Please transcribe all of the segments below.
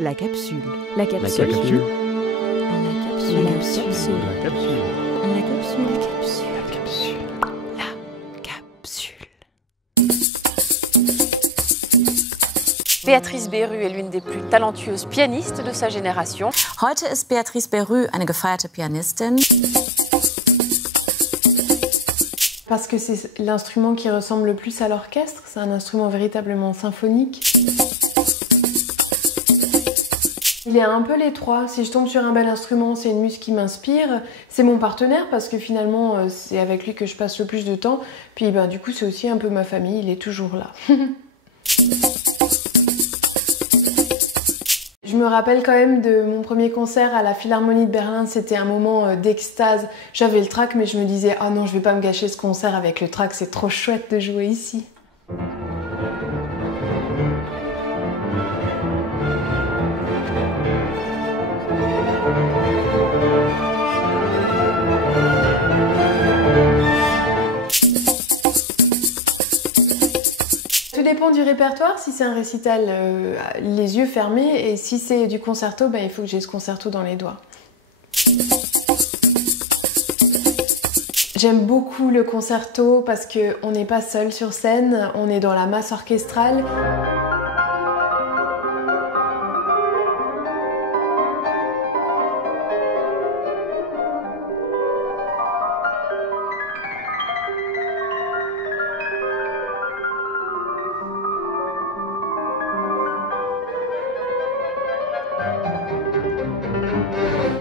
La capsule. La capsule. La capsule. La capsule. La capsule. La capsule. La capsule. La capsule. La capsule. Béatrice Berru est l'une des plus talentueuses pianistes de sa génération. Heute ist Béatrice Berru eine gefeierte Pianistin. Parce que c'est l'instrument qui ressemble le plus à l'orchestre, c'est un instrument véritablement symphonique. Il y a un peu les trois. Si je tombe sur un bel instrument, c'est une muse qui m'inspire. C'est mon partenaire parce que finalement, c'est avec lui que je passe le plus de temps. Puis du coup, c'est aussi un peu ma famille, il est toujours là. Je me rappelle quand même de mon premier concert à la Philharmonie de Berlin, c'était un moment d'extase. J'avais le trac mais je me disais « Ah non, je vais pas me gâcher ce concert avec le trac, c'est trop chouette de jouer ici ». Tout dépend du répertoire, si c'est un récital, les yeux fermés, et si c'est du concerto, il faut que j'ai ce concerto dans les doigts. J'aime beaucoup le concerto parce qu'on n'est pas seul sur scène, on est dans la masse orchestrale.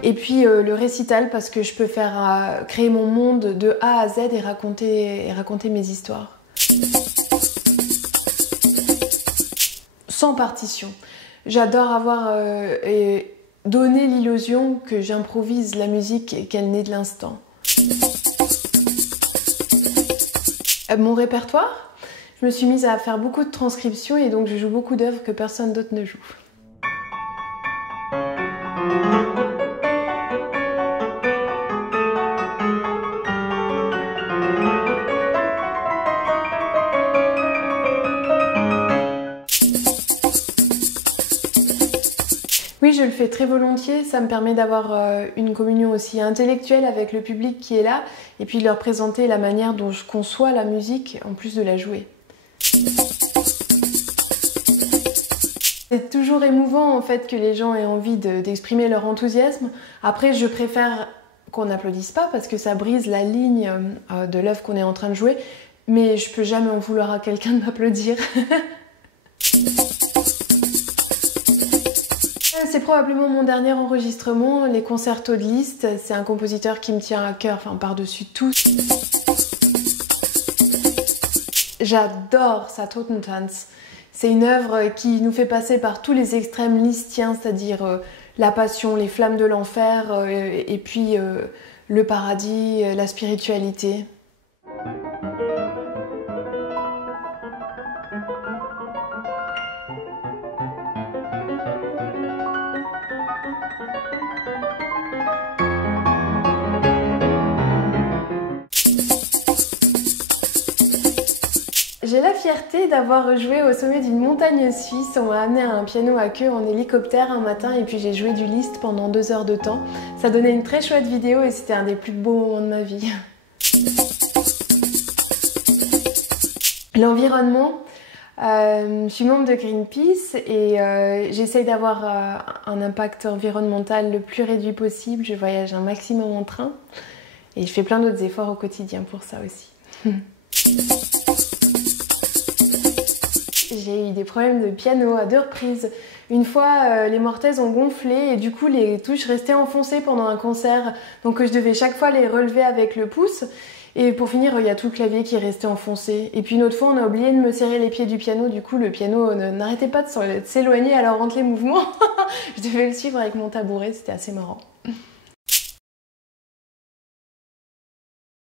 Et puis le récital parce que je peux faire créer mon monde de A à Z et raconter mes histoires. Sans partition. J'adore avoir donné l'illusion que j'improvise la musique et qu'elle naît de l'instant. Mon répertoire, je me suis mise à faire beaucoup de transcriptions et donc je joue beaucoup d'œuvres que personne d'autre ne joue. Oui, je le fais très volontiers, ça me permet d'avoir une communion aussi intellectuelle avec le public qui est là et puis de leur présenter la manière dont je conçois la musique en plus de la jouer. C'est toujours émouvant en fait que les gens aient envie d'exprimer leur enthousiasme. Après, je préfère qu'on n'applaudisse pas parce que ça brise la ligne de l'œuvre qu'on est en train de jouer, mais je peux jamais en vouloir à quelqu'un de m'applaudir. C'est probablement mon dernier enregistrement, les concertos de Liszt. C'est un compositeur qui me tient à cœur, par-dessus tout. J'adore sa Totentanz. C'est une œuvre qui nous fait passer par tous les extrêmes listiens, c'est-à-dire la passion, les flammes de l'enfer, et puis le paradis, la spiritualité. J'ai la fierté d'avoir joué au sommet d'une montagne suisse. On m'a amené un piano à queue en hélicoptère un matin et puis j'ai joué du Liszt pendant 2 heures de temps. Ça donnait une très chouette vidéo et c'était un des plus beaux moments de ma vie. L'environnement, je suis membre de Greenpeace et j'essaye d'avoir un impact environnemental le plus réduit possible. Je voyage un maximum en train et je fais plein d'autres efforts au quotidien pour ça aussi. J'ai eu des problèmes de piano à 2 reprises. Une fois, les mortaises ont gonflé et du coup les touches restaient enfoncées pendant un concert. Donc je devais chaque fois les relever avec le pouce. Et pour finir, il y a tout le clavier qui est resté enfoncé. Et puis une autre fois, on a oublié de me serrer les pieds du piano. Du coup, le piano n'arrêtait pas de s'éloigner alors entre les mouvements. Je devais le suivre avec mon tabouret, c'était assez marrant.